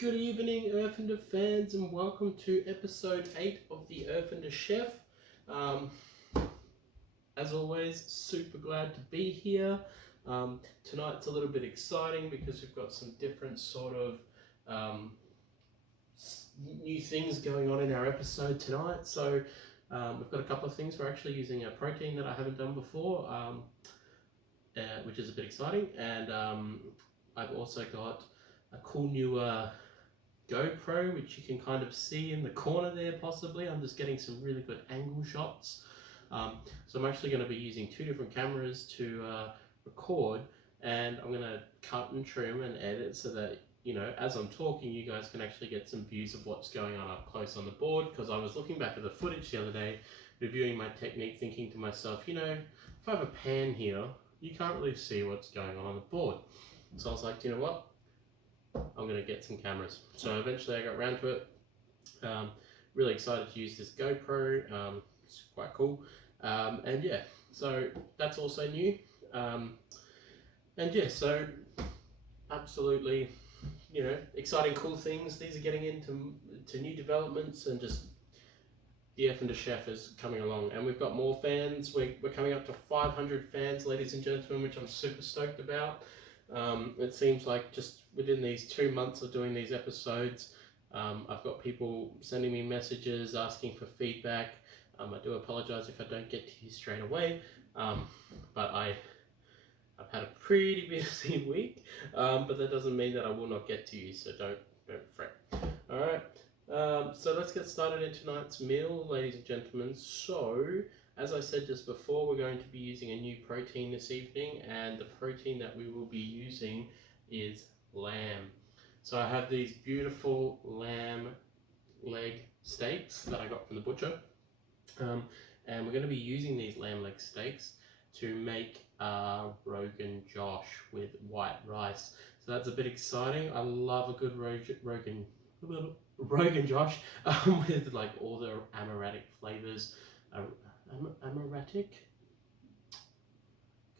Good evening, Erfinder fans, and welcome to episode 8 of the Erfinder Chef. As always, super glad to be here. Tonight's a little bit exciting because we've got some different sort of new things going on in our episode tonight. So we've got a couple of things. We're actually using a protein that I haven't done before, which is a bit exciting. And I've also got a cool new GoPro, which you can kind of see in the corner there possibly. I'm just getting some really good angle shots. So I'm actually going to be using two different cameras to record, and I'm going to cut and trim and edit so that, you know, as I'm talking, you guys can actually get some views of what's going on up close on the board, because I was looking back at the footage the other day, reviewing my technique, thinking to myself, you know, if I have a pan here, you can't really see what's going on the board. So I was like, you know what? I'm going to get some cameras. So eventually I got around to it. Really excited to use this GoPro. It's quite cool. And yeah, so that's also new. And yeah, so absolutely, you know, exciting, cool things. These are getting into new developments, and just the Erfinder Chef is coming along. And we've got more fans. We're coming up to 500 fans, ladies and gentlemen, which I'm super stoked about. It seems like just within these 2 months of doing these episodes, I've got people sending me messages asking for feedback. I do apologize if I don't get to you straight away, but I've had a pretty busy week, but that doesn't mean that I will not get to you, so don't fret. Alright, so let's get started in tonight's meal, ladies and gentlemen. So, as I said just before, we're going to be using a new protein this evening, and the protein that we will be using is lamb. So I have these beautiful lamb leg steaks that I got from the butcher, and we're going to be using these lamb leg steaks to make Rogan Josh with white rice. So that's a bit exciting. I love a good Rogan Josh with like all the aromatic flavors. Aromatic?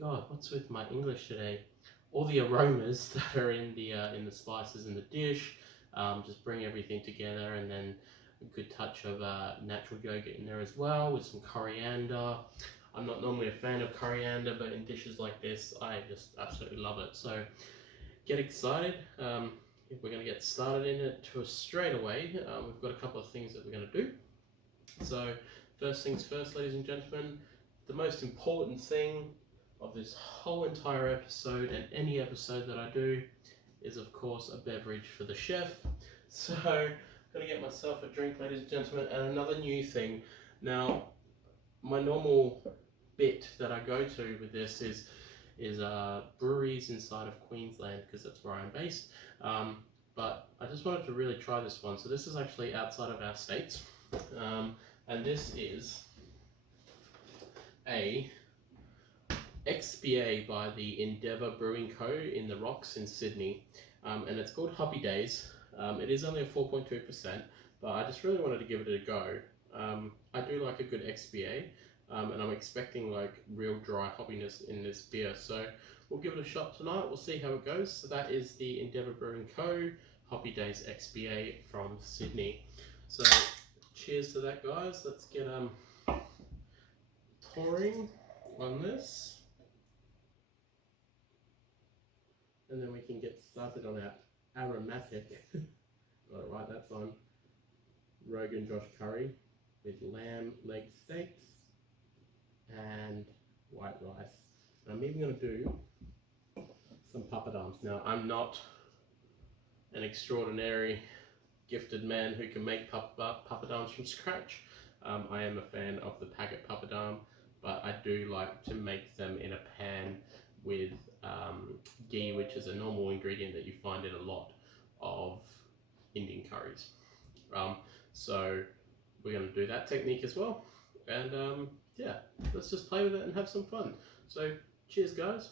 God, what's with my English today? All the aromas that are in the spices in the dish, just bring everything together, and then a good touch of natural yogurt in there as well, with some coriander. I'm not normally a fan of coriander, but in dishes like this, I just absolutely love it. So get excited. We're going to get started in it straight away. We've got a couple of things that we're going to do. So first things first, ladies and gentlemen, the most important thing of this whole entire episode, and any episode that I do, is of course a beverage for the chef. So I'm going to get myself a drink, ladies and gentlemen. And another new thing, now my normal bit that I go to with this is breweries inside of Queensland, because that's where I'm based, but I just wanted to really try this one. So this is actually outside of our states, and this is a XPA by the Endeavour Brewing Co. in the Rocks in Sydney, and it's called Hoppy Days. It is only a 4.2%, but I just really wanted to give it a go. I do like a good XPA, and I'm expecting like real dry hoppiness in this beer, so we'll give it a shot tonight. We'll see how it goes. So that is the Endeavour Brewing Co. Hoppy Days XPA from Sydney. So cheers to that, guys. Let's get pouring on this, and then we can get started on our aromatic. Got it right, that's on Rogan Josh curry with lamb leg steaks and white rice. And I'm even going to do some papadums. Now, I'm not an extraordinary gifted man who can make papadums from scratch. I am a fan of the packet papadum, but I do like to make them in a pan with ghee, which is a normal ingredient that you find in a lot of Indian curries. So we're going to do that technique as well, and yeah, let's just play with it and have some fun. So cheers, guys.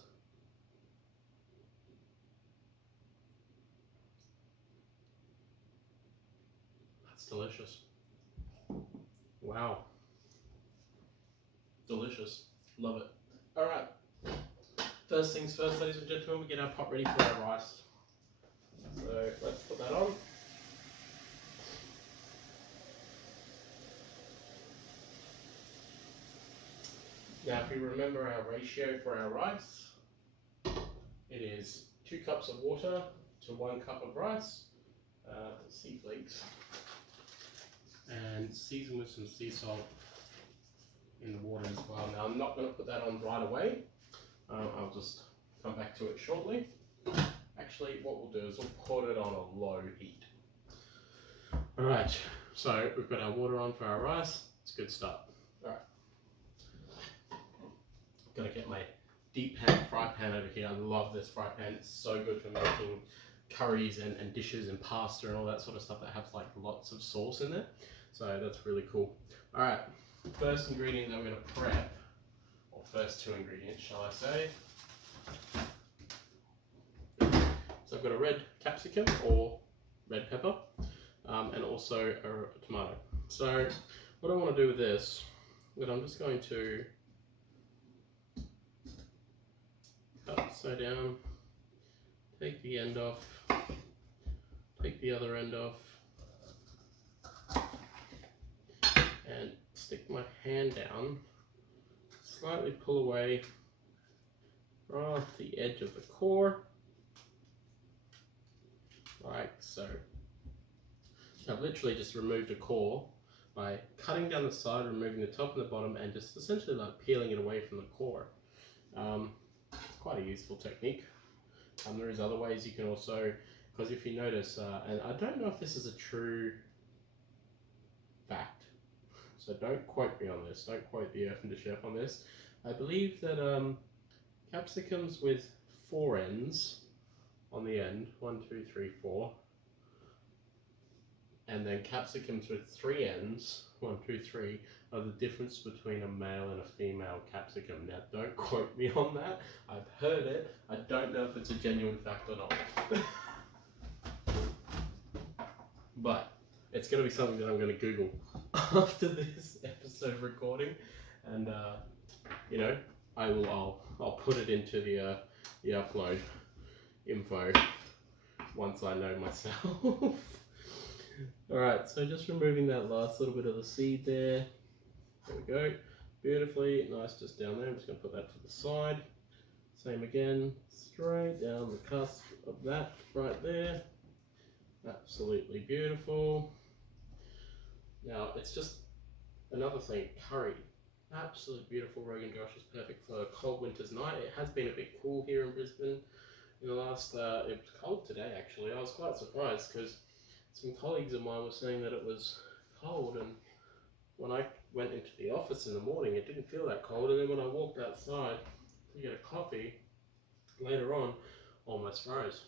That's delicious. Wow. Delicious. Love it. Alright. First things first, ladies and gentlemen, we get our pot ready for our rice. So let's put that on. Now, if you remember our ratio for our rice, it is 2 cups of water to 1 cup of rice, sea flakes, and season with some sea salt in the water as well. Now, I'm not going to put that on right away. I'll just come back to it shortly. Actually, what we'll do is we'll put it on a low heat. Alright, so we've got our water on for our rice. It's a good start. Alright. I'm going to get my deep pan fry pan over here. I love this fry pan. It's so good for making curries and dishes and pasta and all that sort of stuff that has like lots of sauce in it. So that's really cool. Alright, first ingredient that we're going to prep, or first 2 ingredients, shall I say. So I've got a red capsicum or red pepper, and also a tomato. So what I want to do with this, I'm just going to cut so down, take the end off, take the other end off, and stick my hand down, slightly pull away from the edge of the core, like so. I've literally just removed a core by cutting down the side, removing the top and the bottom, and just essentially like peeling it away from the core. It's quite a useful technique. There is other ways you can also, because if you notice, and I don't know if this is a true fact, so don't quote me on this, don't quote the Erfinder Chef on this. I believe that capsicums with 4 ends on the end, 1, 2, 3, 4, and then capsicums with 3 ends, 1, 2, 3, are the difference between a male and a female capsicum. Now, don't quote me on that. I've heard it. I don't know if it's a genuine fact or not. But it's going to be something that I'm going to Google after this episode recording, and you know, I'll put it into the upload info once I know myself. Alright, so just removing that last little bit of the seed there. There we go. Beautifully nice just down there. I'm just going to put that to the side. Same again, straight down the cusp of that right there. Absolutely beautiful. Now it's just another thing, curry. Absolutely beautiful. Rogan Josh is perfect for a cold winter's night. It has been a bit cool here in Brisbane in the last, it was cold today actually. I was quite surprised because some colleagues of mine were saying that it was cold, and when I went into the office in the morning it didn't feel that cold, and then when I walked outside to get a coffee later on, almost froze.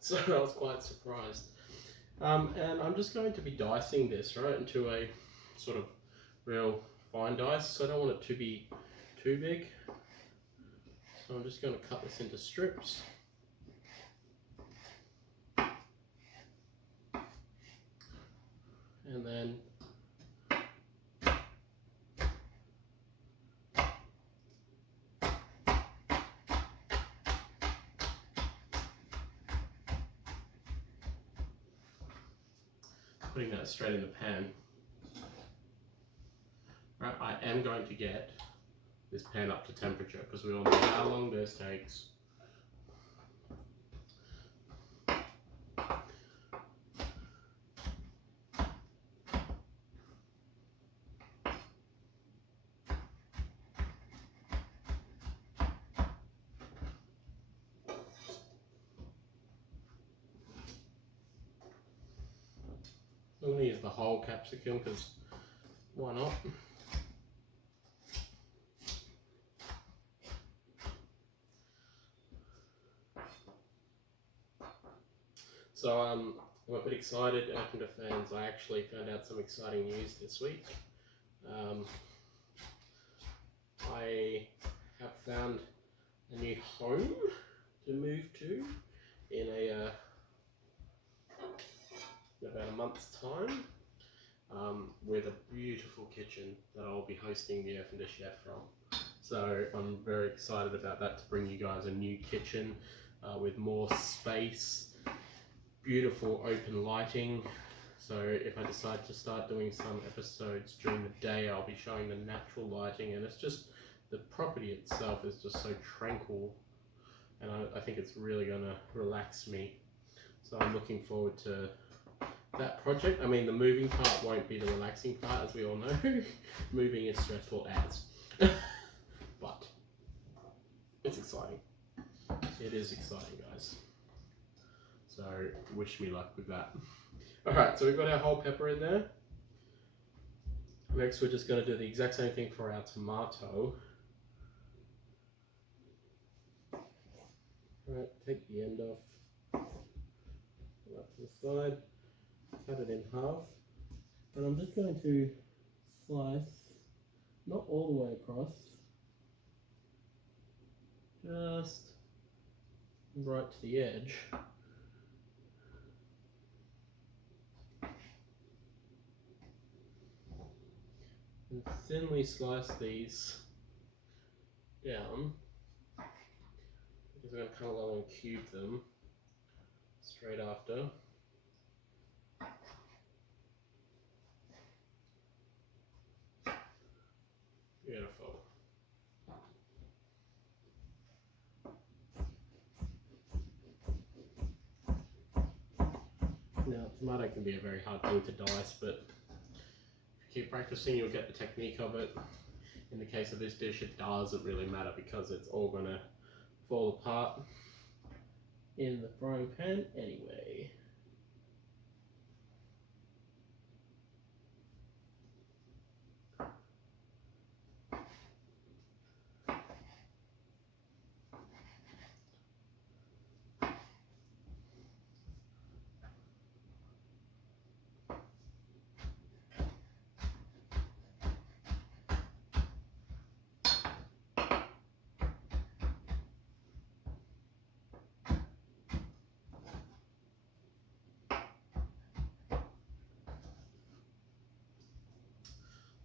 So I was quite surprised. And I'm just going to be dicing this right into a sort of real fine dice, so I don't want it to be too big. So I'm just going to cut this into strips. And then putting that straight in the pan. Right, I am going to get this pan up to temperature because we all know how long this takes. I'm going to use the whole capsicum because why not? So I'm a bit excited, Erfinder fans. I actually found out some exciting news this week. I have found a new home to move to in about a month's time, with a beautiful kitchen that I'll be hosting the Erfinder Chef from. So I'm very excited about that, to bring you guys a new kitchen with more space, beautiful open lighting. So if I decide to start doing some episodes during the day, I'll be showing the natural lighting, and it's just the property itself is just so tranquil, and I think it's really gonna relax me. So I'm looking forward to that project. I mean, the moving part won't be the relaxing part, as we all know. Moving is stressful as, but it's exciting. It is exciting, guys. So wish me luck with that. All right, so we've got our whole pepper in there. Next, we're just going to do the exact same thing for our tomato. All right, take the end off, put that to the side, cut it in half, and I'm just going to slice, not all the way across, just right to the edge. And thinly slice these down, because we're going to come along and cube them straight after. Beautiful. Now, tomato can be a very hard thing to dice, but if you keep practicing, you'll get the technique of it. In the case of this dish, it doesn't really matter because it's all going to fall apart in the frying pan anyway.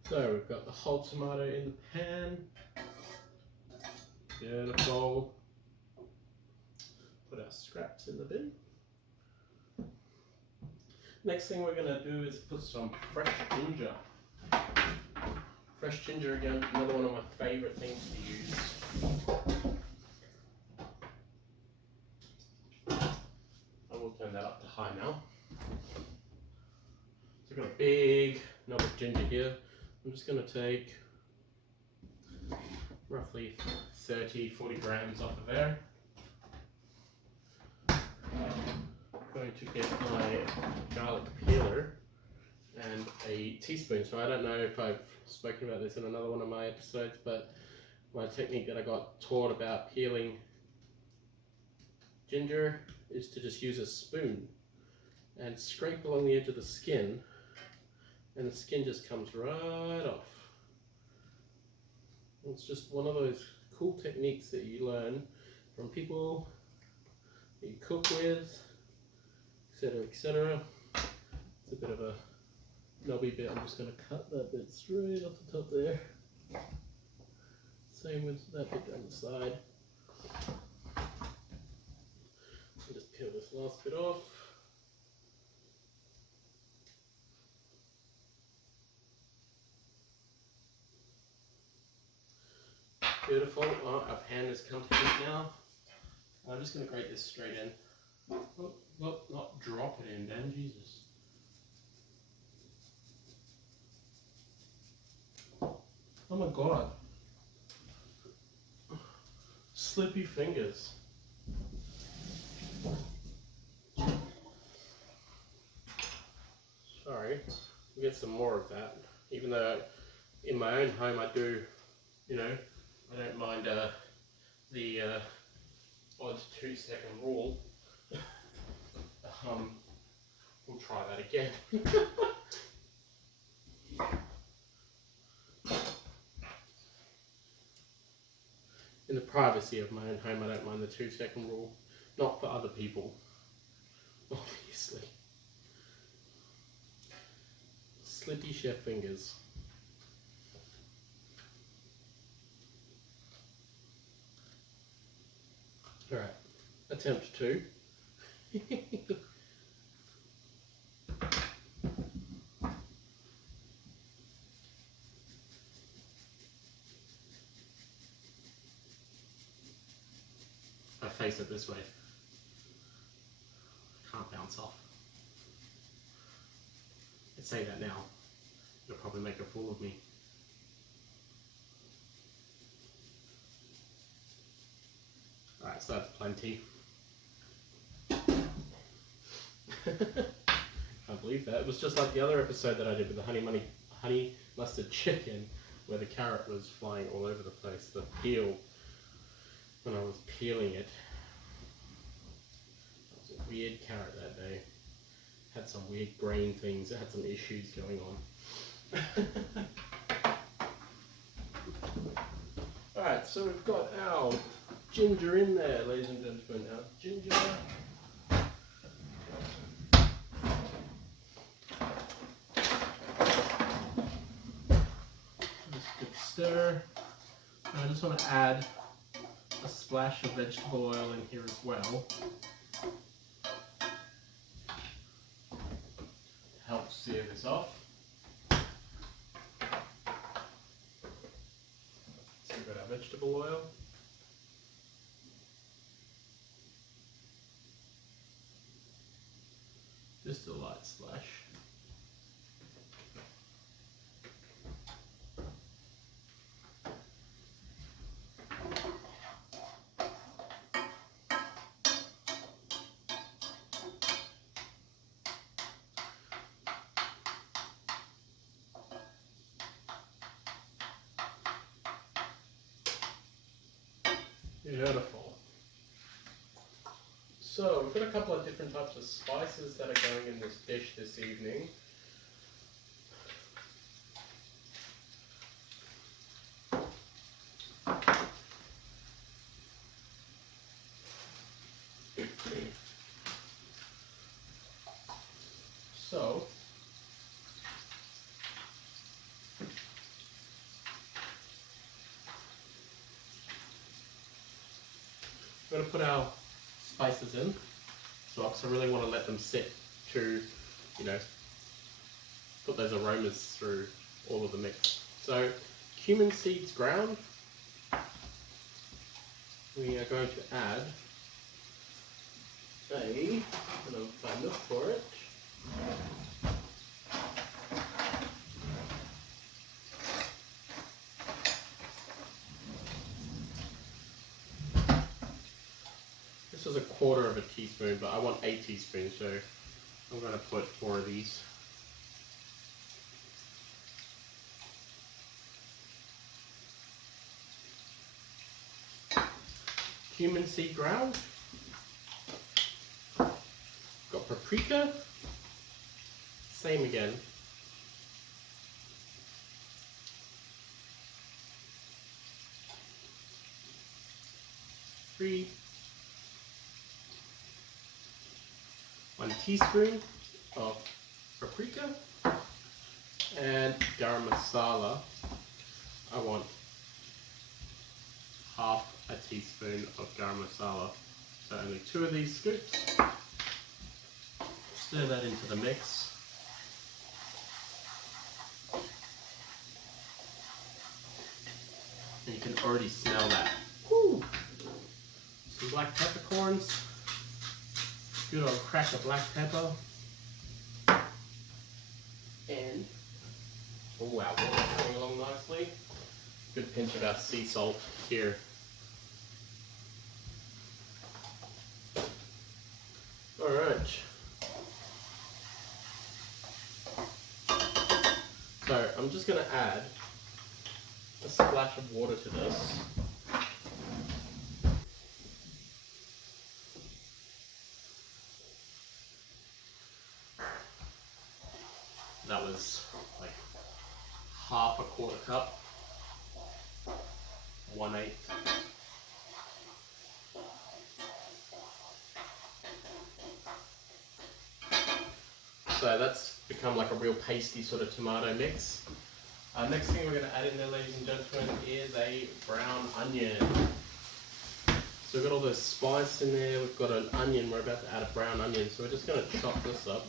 So we've got the whole tomato in the pan. Beautiful. Put our scraps in the bin. Next thing we're going to do is put some fresh ginger. Fresh ginger, again, another one of my favourite things to use. I will turn that up to high now. So I've got a big knob of ginger here. I'm just going to take roughly 30-40 grams off of there. I'm going to get my garlic peeler and a teaspoon. So I don't know if I've spoken about this in another one of my episodes, but my technique that I got taught about peeling ginger is to just use a spoon and scrape along the edge of the skin, and the skin just comes right off. It's just one of those cool techniques that you learn from people that you cook with, etc., etc. It's a bit of a knobby bit. I'm just going to cut that bit straight off the top there. Same with that bit down the side. I'll just peel this last bit off. Beautiful. Oh, our pan has come to heat now. I'm just going to grate this straight in. Oh, not drop it in, Dan. Jesus. Oh my god. Slippy fingers. Sorry. We'll get some more of that. Even though in my own home I do, you know, I don't mind the odd 2-second rule. We'll try that again. In the privacy of my own home, I don't mind the 2-second rule. Not for other people, obviously. Slippy chef fingers. Alright, attempt 2. face it this way. Can't bounce off. I say that now, it'll probably make a fool of me. Alright, so that's plenty. Can't believe that. It was just like the other episode that I did with the honey mustard chicken, where the carrot was flying all over the place. The peel, when I was peeling it, it was a weird carrot that day. Had some weird grain things. It had some issues going on. Alright, so we've got our ginger in there, ladies and gentlemen. Our ginger. Just a good stir. And I just want to add a splash of vegetable oil in here as well. Help sear this off. So we've got our vegetable oil. Just a light splash. Beautiful. So we've got a couple of different types of spices that are going in this dish this evening. So we're going to put our spices in as well, so I really want to let them sit to, you know, put those aromas through all of the mix. So cumin seeds ground, we are going to add and I'll look for it. This is a quarter of a teaspoon, but I want a teaspoon, so I'm going to put 4 of these. Cumin seed ground. Got paprika. Same again. Three. 1 teaspoon of paprika, and garam masala. I want half a teaspoon of garam masala. So only 2 of these scoops. Stir that into the mix. And you can already smell that. Woo! Some black peppercorns. Good old crack of black pepper. And, oh wow, water's going along nicely. Good pinch of our sea salt here. Alright. So I'm just going to add a splash of water to this. That was like half a quarter cup, 1/8. So that's become like a real pasty sort of tomato mix. Next thing we're going to add in there, ladies and gentlemen, is a brown onion. So we've got all the spice in there, we've got an onion, we're about to add a brown onion, so we're just going to chop this up.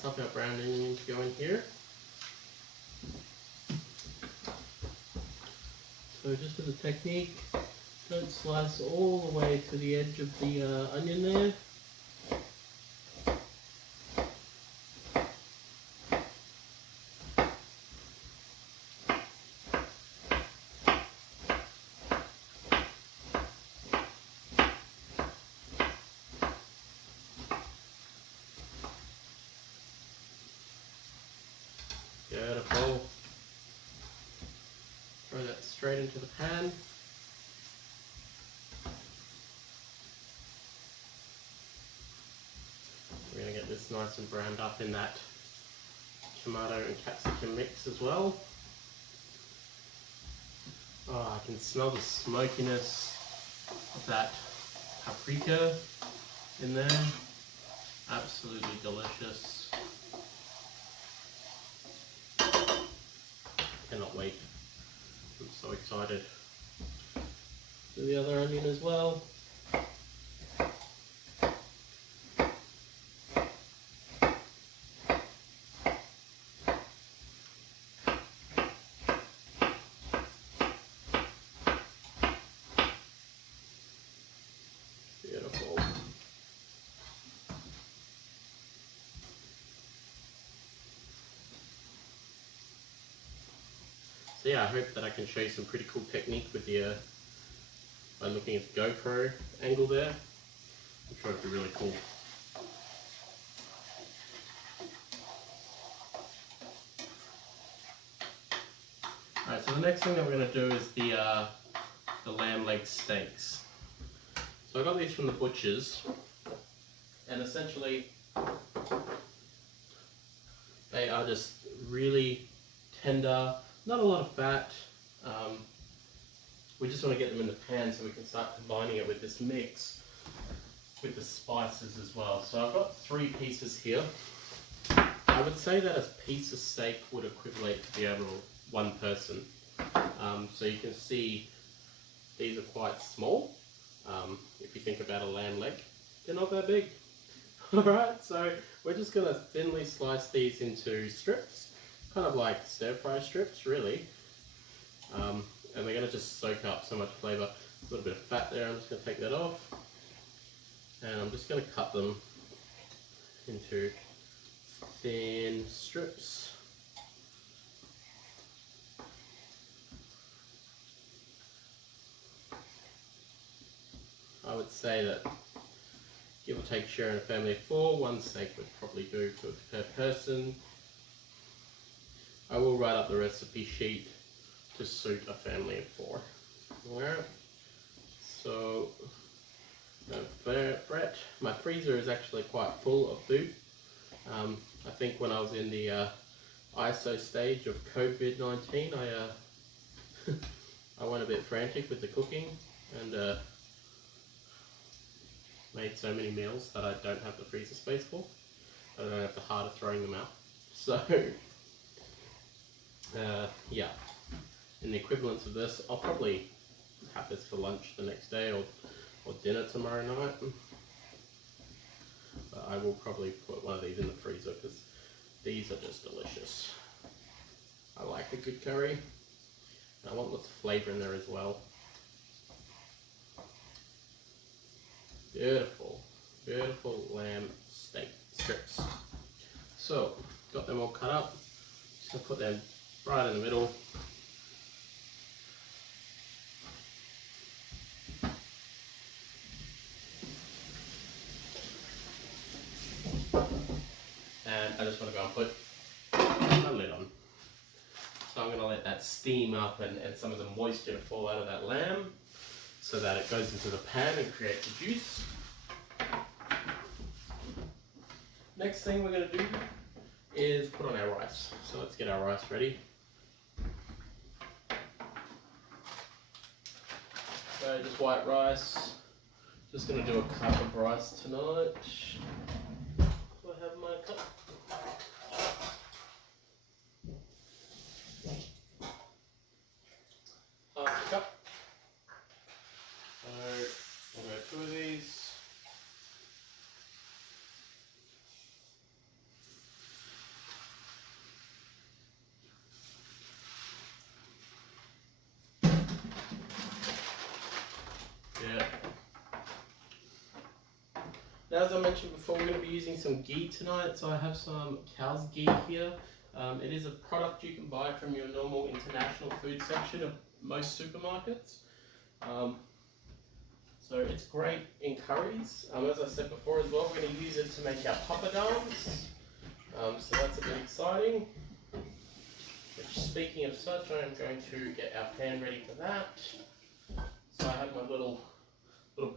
slice up our brown onion to go in here. So just with the technique, don't slice all the way to the edge of the onion there. Beautiful. Throw that straight into the pan. We're going to get this nice and browned up in that tomato and capsicum mix as well. Oh, I can smell the smokiness of that paprika in there. Absolutely delicious. Cannot wait. I'm so excited. Do the other onion as well. Beautiful. So yeah, I hope that I can show you some pretty cool technique with the by looking at the GoPro angle there. I'm sure it'll be really cool. Alright, so the next thing that we're going to do is the lamb leg steaks. So I got these from the butchers, and essentially they are just really tender, not a lot of fat. We just want to get them in the pan so we can start combining it with this mix with the spices as well. So I've got 3 pieces here. I would say that a piece of steak would equivalent to the overall 1 person. So you can see these are quite small. If you think about a lamb leg, they're not that big. Alright, so we're just going to thinly slice these into strips, kind of like stir fry strips really. And they're going to just soak up so much flavour. A little bit of fat there, I'm just going to take that off. And I'm just going to cut them into thin strips. I would say that, give or take, sharing a family of 4, 1 steak would probably do per person. I will write up the recipe sheet to suit a family of 4. Alright, so Brett, my freezer is actually quite full of food. I think when I was in the ISO stage of COVID-19, I went a bit frantic with the cooking and made so many meals that I don't have the freezer space for. I don't have the heart of throwing them out. So yeah, in the equivalence of this, I'll probably have this for lunch the next day or dinner tomorrow night. But I will probably put one of these in the freezer because these are just delicious. I like a good curry. I want lots of flavour in there as well. Beautiful, beautiful lamb steak strips. So, got them all cut up. Just gonna put them right in the middle. And I just want to go and put a lid on. So I'm going to let that steam up and some of the moisture to fall out of that lamb so that it goes into the pan and creates a juice. Next thing we're going to do is put on our rice. So let's get our rice ready. So just white rice. Just going to do a cup of rice tonight. Do I have my cup? Half a cup. So I'll go 2 of these. Yeah. Now, as I mentioned before, we're going to be using some ghee tonight. So I have some cow's ghee here. It is a product you can buy from your normal international food section of most supermarkets. So it's great in curries. As I said before as well, we're going to use it to make our papadums. So that's a bit exciting. Which, speaking of such, I am going to get our pan ready for that. So I have my little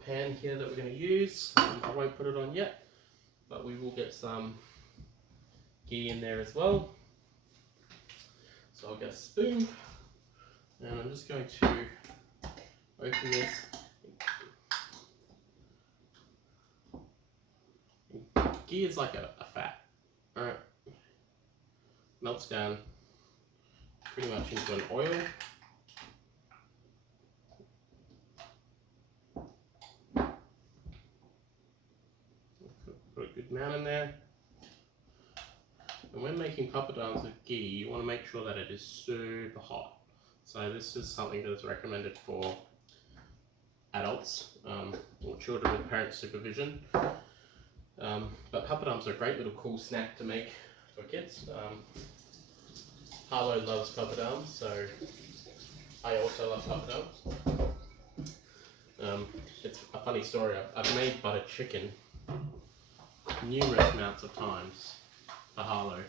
pan here that we're going to use. I won't put it on yet, but we will get some ghee in there as well. So I'll get a spoon, and I'm just going to open this. Ghee is like a fat, alright, melts down pretty much into an oil. Put a good amount in there. And when making papadums with ghee, you want to make sure that it is super hot. So this is something that is recommended for adults or children with parent supervision. But papadums are a great little cool snack to make for kids. Harlow loves papadums, so I also love papadums. It's a funny story. I've made butter chicken numerous amounts of times for Harlow,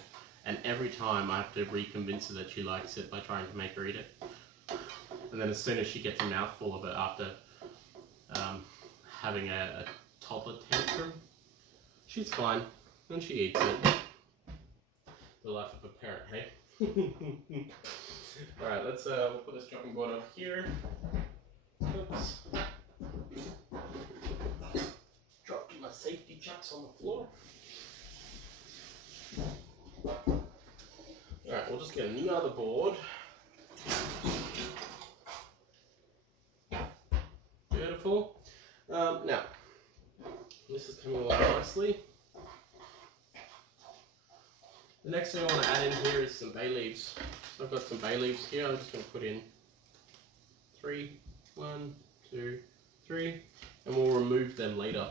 and every time I have to reconvince her that she likes it by trying to make her eat it. And then as soon as she gets a mouthful of it after having a toddler tantrum, she's fine and she eats it. The life of a parent, hey? Alright, let's we'll put this chopping board up here. Oops. Dropped my safety chucks on the floor. Alright, we'll just get another board. Beautiful. Now, this is coming along nicely. The next thing I want to add in here is some bay leaves. So I've got some bay leaves here. I'm just going to put in 3, 1, 2, 3, and we'll remove them later.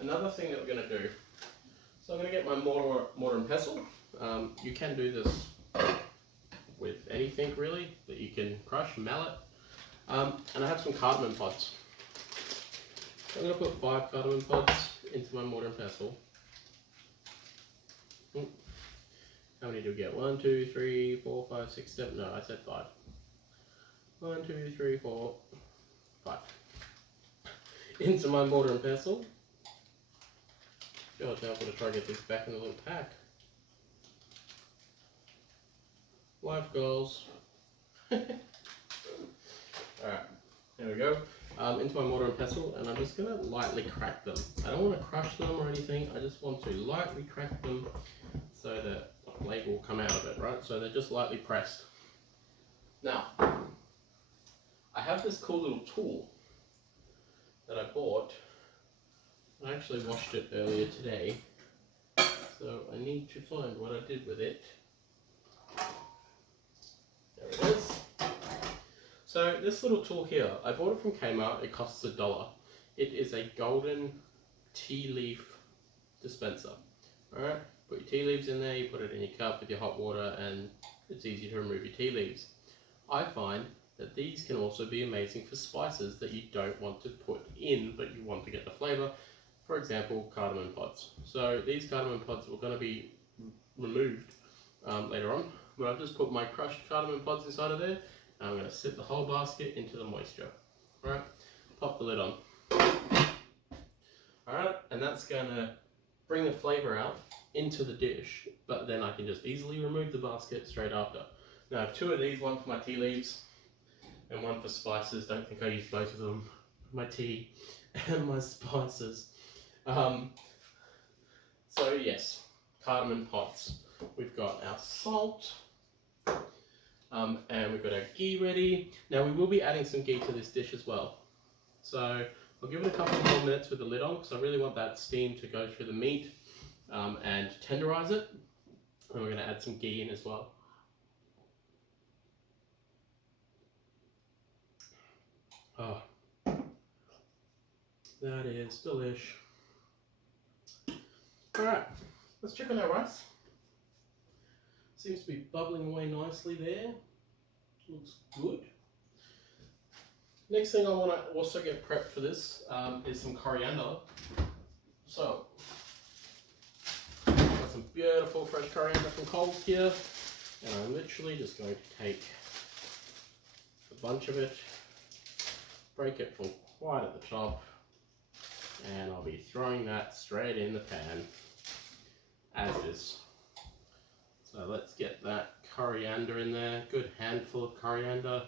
Another thing that we're going to do, so I'm going to get my mortar and pestle. You can do this with anything really that you can crush, mallet. And I have some cardamom pods. So I'm going to put 5 cardamom pods into my mortar and pestle. How many do we get? 1, 2, 3, 4, 5, 6, 7. No, I said 5. 1, 2, 3, 4, 5. Into my mortar and pestle. God, now I've got to try to get this back in the little pack. Life goals. Alright, there we go. Into my mortar and pestle, and I'm just going to lightly crack them. I don't want to crush them or anything, I just want to lightly crack them so that the flavour will come out of it, right? So they're just lightly pressed. Now, I have this cool little tool that I bought. I actually washed it earlier today, so I need to find what I did with it. There it is. So this little tool here, I bought it from Kmart. It costs $1. It is a golden tea leaf dispenser. Alright, put your tea leaves in there, you put it in your cup with your hot water, and it's easy to remove your tea leaves. I find that these can also be amazing for spices that you don't want to put in, but you want to get the flavour. For example, cardamom pods. So these cardamom pods are going to be removed later on, but I've just put my crushed cardamom pods inside of there. And I'm going to sit the whole basket into the moisture. Alright, pop the lid on. Alright, and that's going to bring the flavour out into the dish, but then I can just easily remove the basket straight after. Now I have 2 of these, one for my tea leaves and one for spices. Don't think I use both of them. My tea and my spices. So yes, cardamom pods. We've got our salt, and we've got our ghee ready. Now we will be adding some ghee to this dish as well. So I'll give it a couple more minutes with the lid on because I really want that steam to go through the meat and tenderize it. And we're going to add some ghee in as well. Oh, That is delish. Alright, let's check on our rice. Seems to be bubbling away nicely there. Looks good. Next thing I want to also get prepped for this is some coriander. So, got some beautiful fresh coriander from Coles here, and I'm literally just going to take a bunch of it, break it from quite at the top, and I'll be throwing that straight in the pan as is. So let's get that coriander in there, good handful of coriander.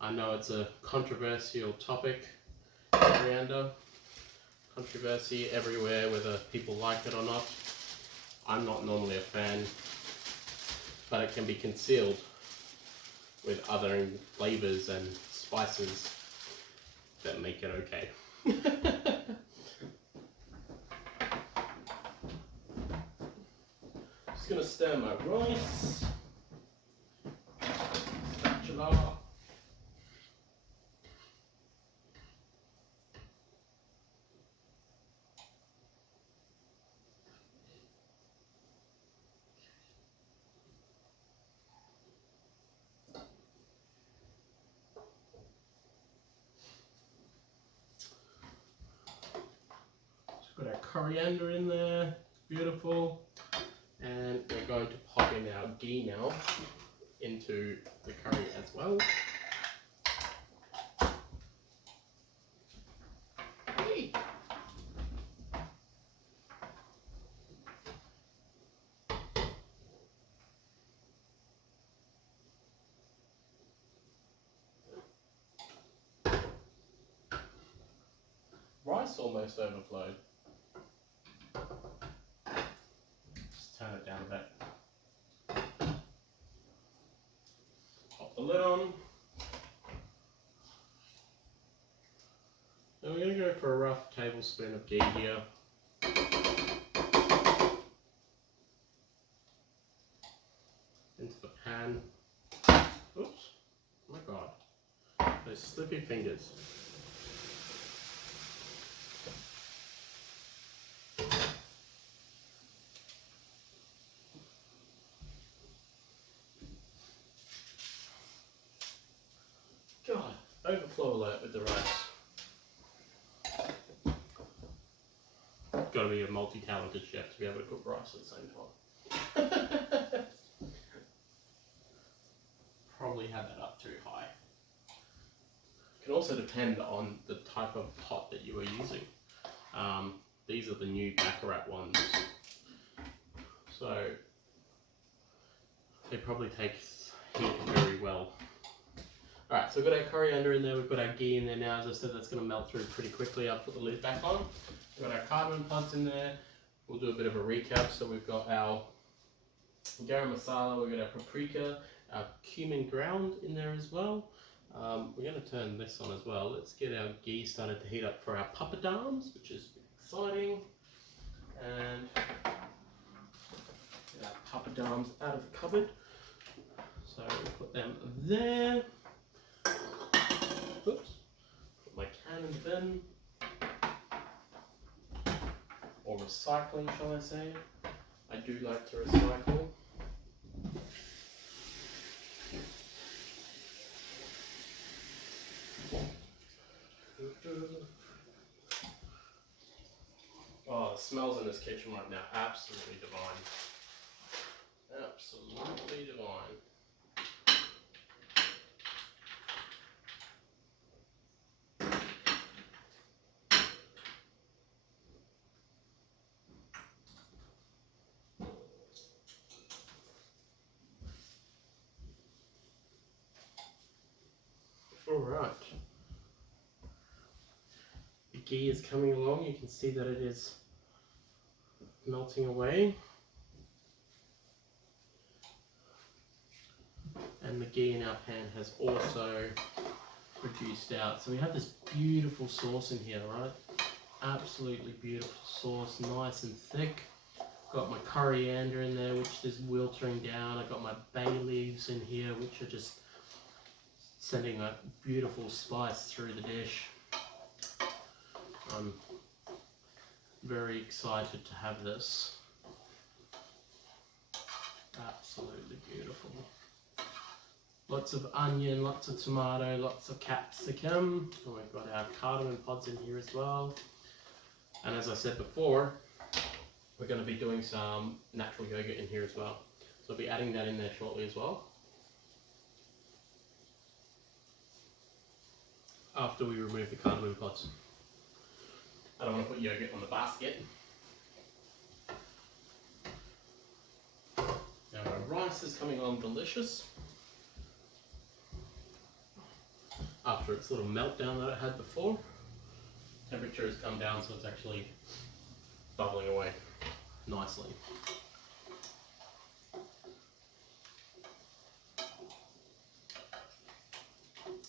I know it's a controversial topic, coriander. Controversy everywhere, whether people like it or not. I'm not normally a fan, but it can be concealed with other flavors and spices that make it okay. Just gonna stir my rice. Spatula. Got our coriander in there, beautiful, and we're going to pop in our ghee now into the curry as well. Hey. Rice almost overflowed. Just turn it down a bit. Pop the lid on. And we're going to go for a rough tablespoon of ghee here. Into the pan. Oops. Oh my god. Those slippy fingers. God, overflow alert with the rice. Got to be a multi-talented chef to be able to cook rice at the same time. Probably had that up too high. It can also depend on the type of pot that you are using. These are the new Baccarat ones. So they probably take heat very well. Alright, so we've got our coriander in there, we've got our ghee in there now. As I said, that's going to melt through pretty quickly. I'll put the lid back on. We've got our cardamom pods in there. We'll do a bit of a recap. So we've got our garam masala, we've got our paprika, our cumin ground in there as well. We're going to turn this on as well. Let's get our ghee started to heat up for our papadums, which is exciting. And get our papadums out of the cupboard. So we'll put them there. Oops. Put my can in the bin. Or recycling, shall I say. I do like to recycle. Oh, the smells in this kitchen right now, absolutely divine. Absolutely divine. Alright. The ghee is coming along, you can see that it is melting away. And the ghee in our pan has also reduced out. So we have this beautiful sauce in here, right? Absolutely beautiful sauce, nice and thick. Got my coriander in there, which is wiltering down. I've got my bay leaves in here, which are just sending a beautiful spice through the dish. I'm very excited to have this. Absolutely beautiful. Lots of onion, lots of tomato, lots of capsicum. And we've got our cardamom pods in here as well. And as I said before, we're going to be doing some natural yogurt in here as well. So I'll be adding that in there shortly as well. After we remove the cardamom pods. I don't want to put yogurt on the basket. Now our rice is coming on delicious. After its little meltdown that it had before, temperature has come down, so it's actually bubbling away nicely.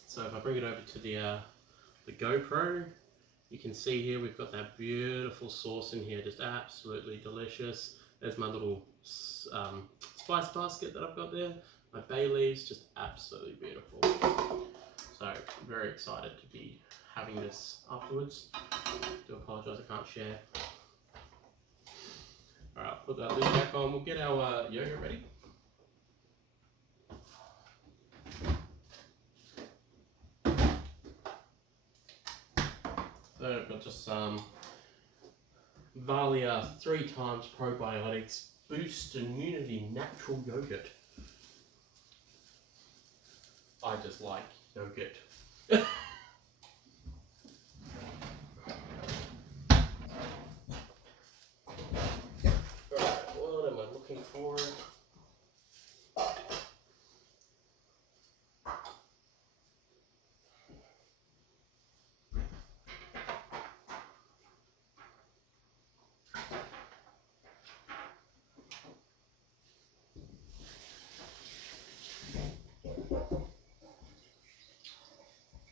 So if I bring it over to the GoPro, you can see here we've got that beautiful sauce in here, just absolutely delicious. There's my little spice basket that I've got there, my bay leaves, just absolutely beautiful. So I'm very excited to be having this afterwards. Do apologise I can't share. Alright, put that lid back on, we'll get our yogurt ready. So I've got just some Valia 3 times probiotics boost immunity natural yogurt. I just like yogurt. Alright, what am I looking for?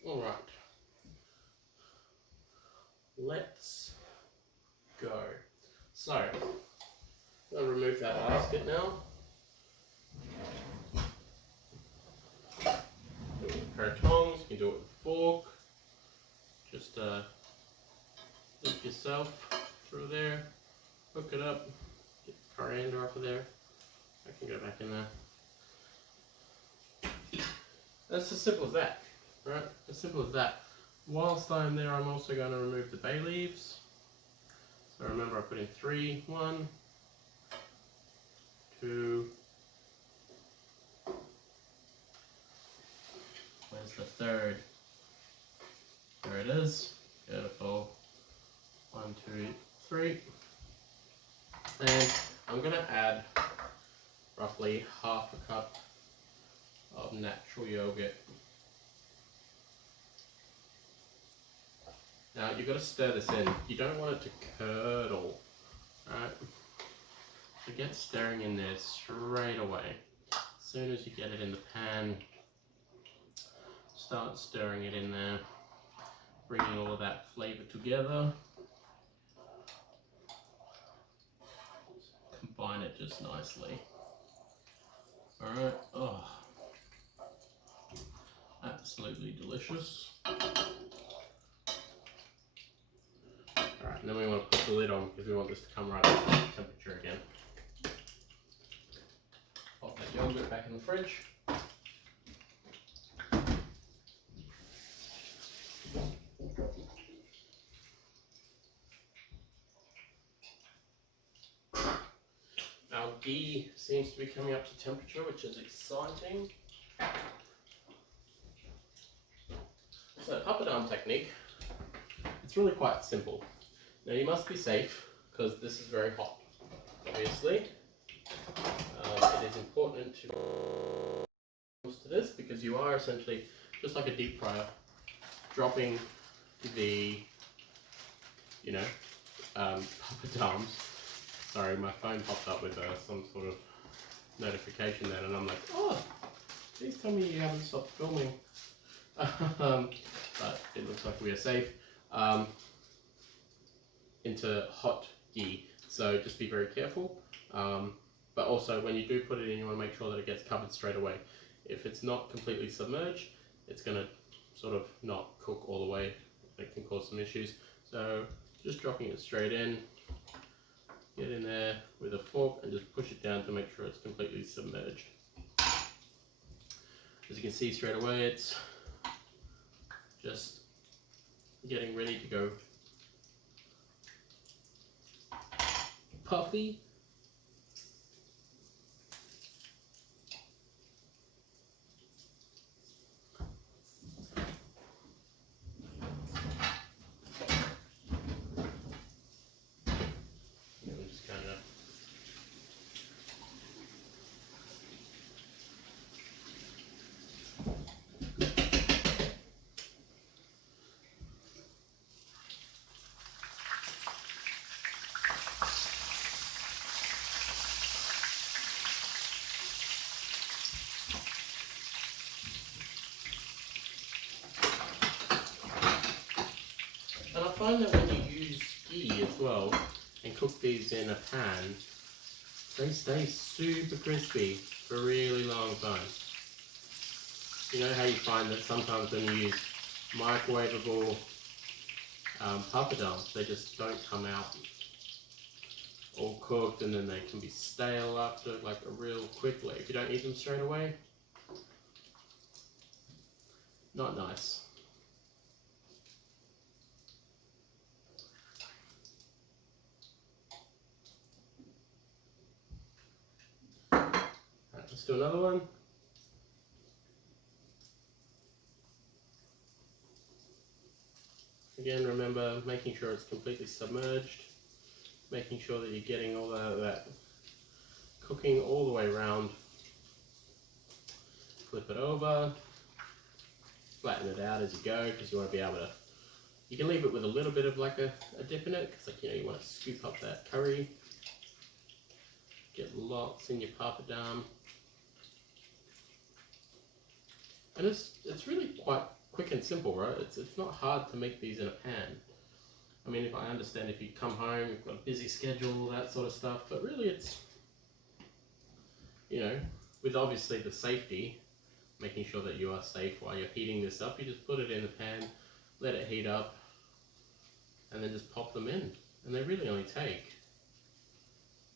Alright, let's go. So, I'm going to remove that basket now. Do it with a pair of tongs, you can do it with a fork. Just lift yourself through there, hook it up, get the coriander off of there. I can go back in there. That's as simple as that. Right, as simple as that. Whilst I'm there, I'm also going to remove the bay leaves. So remember, I put in 3, 1, 2. Where's the third? There it is. Beautiful. 1, 2, 3. And I'm going to add roughly half a cup of natural yogurt. Now you've got to stir this in. You don't want it to curdle, right? So get stirring in there straight away. As soon as you get it in the pan, start stirring it in there, bringing all of that flavour together. Combine it just nicely. All right. Oh, absolutely delicious. Alright, and then we want to put the lid on because we want this to come right up to temperature again. Pop that yogurt back in the fridge. Our ghee seems to be coming up to temperature, which is exciting. So, papadam technique, it's really quite simple. Now you must be safe, because this is very hot, obviously. It is important to this, because you are essentially, just like a deep fryer, dropping the, papadams. Sorry, my phone popped up with some sort of notification then, and I'm like, oh, please tell me you haven't stopped filming. But it looks like we are safe. Into hot ghee, so just be very careful, but also when you do put it in, you want to make sure that it gets covered straight away. If it's not completely submerged, it's going to sort of not cook all the way. It can cause some issues, So just dropping it straight in, get in there with a fork and just push it down to make sure it's completely submerged. As you can see straight away, it's just getting ready to go puffy. And I find that when you use ghee as well and cook these in a pan, they stay super crispy for a really long time. You know how you find that sometimes when you use microwavable papadums, they just don't come out all cooked, and then they can be stale after like a real quickly if you don't eat them straight away. Not nice. Alright, let's do another one. Again, remember making sure it's completely submerged, making sure that you're getting all that cooking all the way around. Flip it over, flatten it out as you go, because you want to be able to, you can leave it with a little bit of like a dip in it, because like, you know, you want to scoop up that curry, get lots in your papadum. And it's really quite quick and simple, right? It's not hard to make these in a pan. I mean, if I understand if you come home, you've got a busy schedule, that sort of stuff, but really it's, you know, with obviously the safety, making sure that you are safe while you're heating this up, you just put it in the pan, let it heat up, and then just pop them in. And they really only take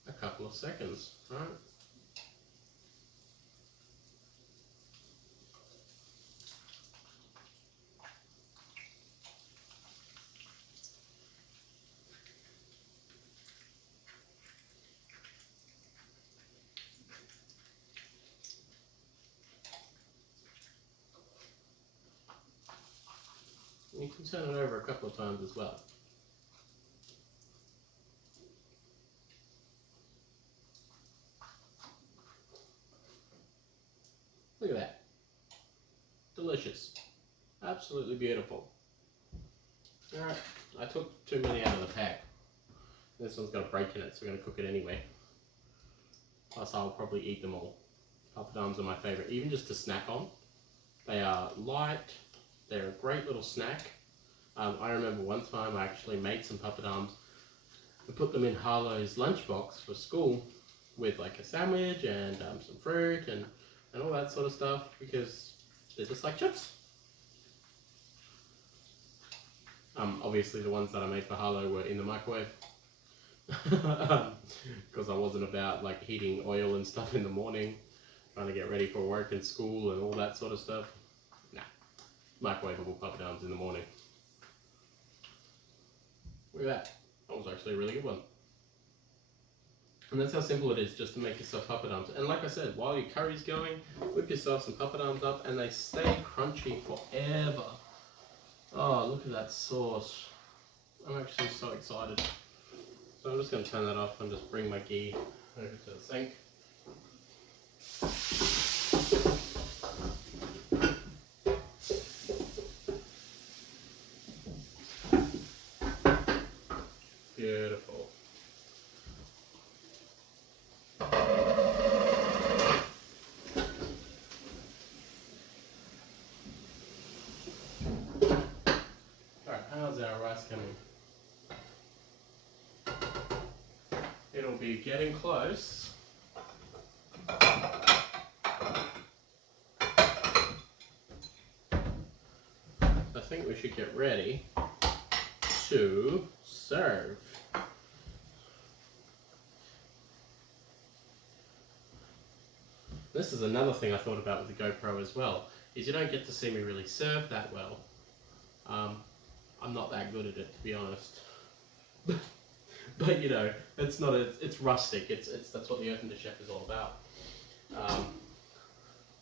a couple of seconds, right? You can turn it over a couple of times as well. Look at that. Delicious. Absolutely beautiful. Alright, I took too many out of the pack. This one's got a break in it, so we're going to cook it anyway. Plus I'll probably eat them all. Papadums are my favourite, even just to snack on. They are light, they're a great little snack. I remember one time I actually made some papadums and put them in Harlow's lunchbox for school with like a sandwich and some fruit and all that sort of stuff, because they're just like chips. Obviously the ones that I made for Harlow were in the microwave, because I wasn't about like heating oil and stuff in the morning, trying to get ready for work and school and all that sort of stuff. Nah, microwavable papadums in the morning. Look at that. That was actually a really good one. And that's how simple it is just to make yourself papadums. And like I said, while your curry's going, whip yourself some papadums up and they stay crunchy forever. Oh, look at that sauce. I'm actually so excited. So I'm just going to turn that off and just bring my ghee over to the sink. Beautiful. Alright, how's our rice coming? It'll be getting close. I think we should get ready to serve. This is another thing I thought about with the GoPro as well, is you don't get to see me really serve that well. I'm not that good at it, to be honest. But you know, it's rustic. That's what the Erfinder Chef is all about.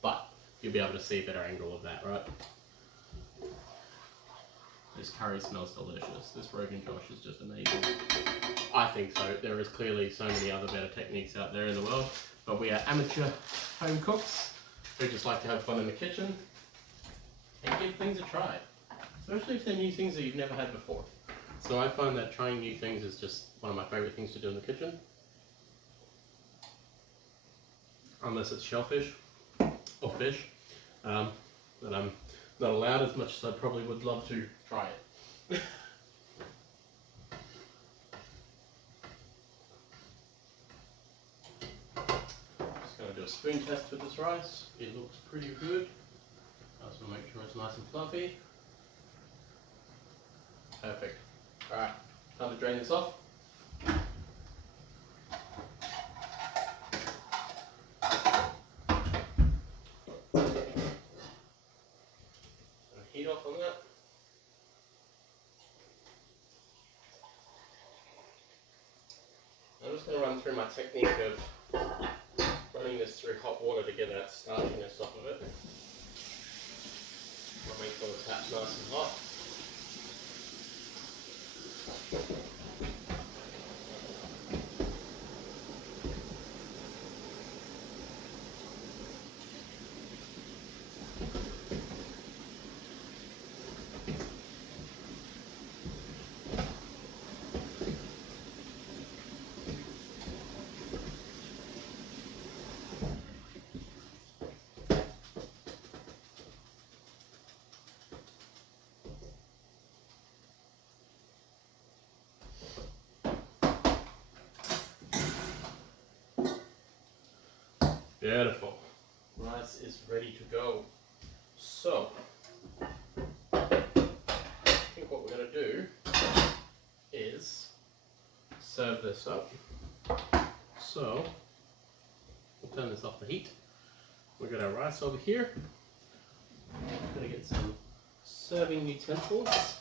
But you'll be able to see a better angle of that, right? This curry smells delicious. This Rogan Josh is just amazing. I think so. There is clearly so many other better techniques out there in the world, but we are amateur home cooks who just like to have fun in the kitchen and give things a try, especially if they're new things that you've never had before. So I find that trying new things is just one of my favourite things to do in the kitchen. Unless it's shellfish or fish, that I'm not allowed as much as I probably would love to try it. Just going to do a spoon test with this rice. It looks pretty good. I just want to make sure it's nice and fluffy. Perfect. Alright, time to drain this off. Heat off on that. I'm just going to run through my technique of running this through hot water to get that starchiness off of it. I'll make sure the tap's nice and hot. Beautiful. Rice is ready to go. So, I think what we're going to do is serve this up. So, we'll turn this off the heat. We've got our rice over here. We're going to get some serving utensils.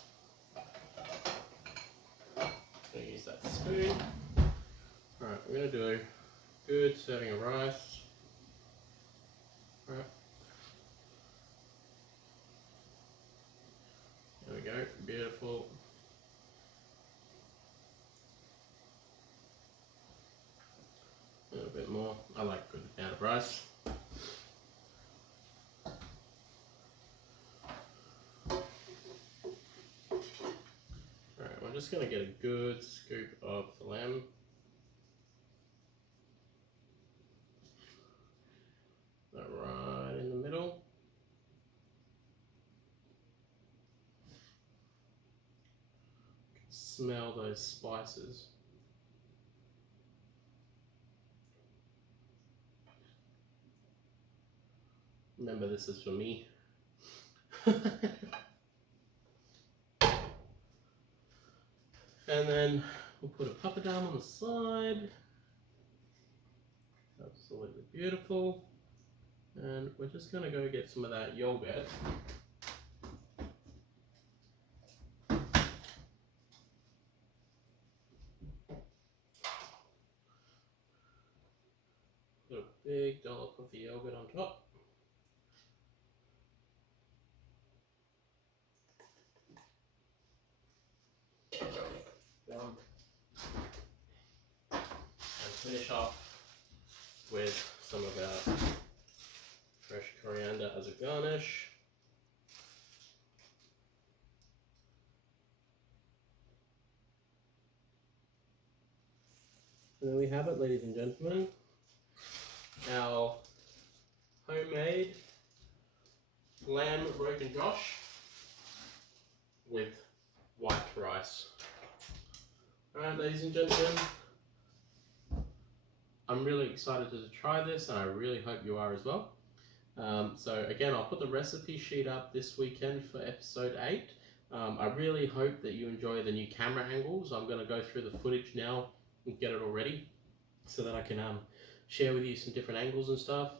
I'm going to use that spoon. Alright, we're going to do a good serving of rice. Right. There we go, beautiful. A little bit more. I like a good amount of rice. Alright, we're just going to get a good scoop of the lamb. Right in the middle. Smell those spices. Remember, this is for me. And then we'll put a papadam on the side. Absolutely beautiful. And we're just going to go get some of that yogurt. Put a big dollop of the yogurt on top. And finish off with some of our fresh coriander as a garnish. And there we have it, ladies and gentlemen. Our homemade lamb Rogan Josh with white rice. Alright, ladies and gentlemen, I'm really excited to try this, and I really hope you are as well. So again, I'll put the recipe sheet up this weekend for episode 8. I really hope that you enjoy the new camera angles. I'm going to go through the footage now and get it all ready so that I can share with you some different angles and stuff.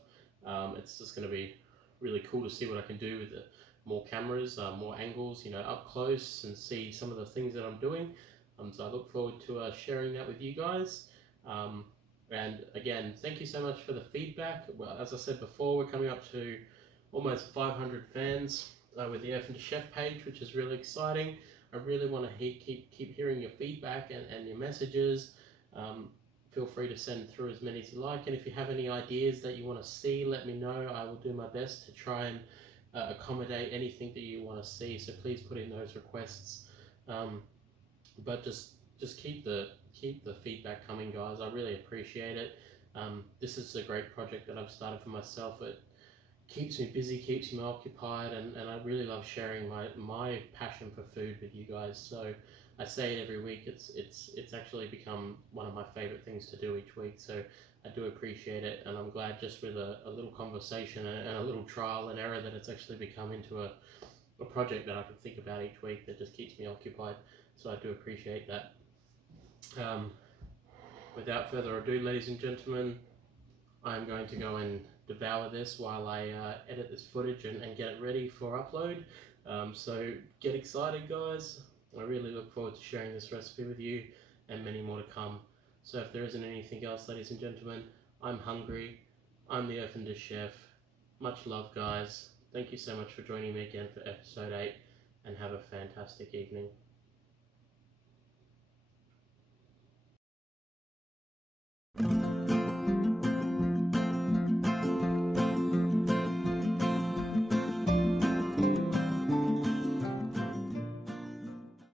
It's just going to be really cool to see what I can do with the more cameras, more angles, you know, up close, and see some of the things that I'm doing. So I look forward to sharing that with you guys. And again, thank you so much for the feedback. Well, as I said before, we're coming up to almost 500 fans with the Erfinder Chef page, which is really exciting. I really want to keep hearing your feedback and your messages. Feel free to send through as many as you like, and if you have any ideas that you want to see, let me know. I will do my best to try and accommodate anything that you want to see, so please put in those requests. But just keep the feedback coming, guys. I really appreciate it. This is a great project that I've started for myself. It keeps me busy, keeps me occupied, and I really love sharing my passion for food with you guys. So I say it every week. It's actually become one of my favorite things to do each week. So I do appreciate it, and I'm glad just with a little conversation and a little trial and error that it's actually become into a project that I can think about each week that just keeps me occupied. So I do appreciate that. Without further ado, ladies and gentlemen, I'm going to go and devour this while I edit this footage and get it ready for upload. So get excited, guys. I really look forward to sharing this recipe with you and many more to come. So if there isn't anything else, ladies and gentlemen, I'm hungry. I'm the Erfinder Chef. Much love, guys. Thank you so much for joining me again for episode 8, and have a fantastic evening.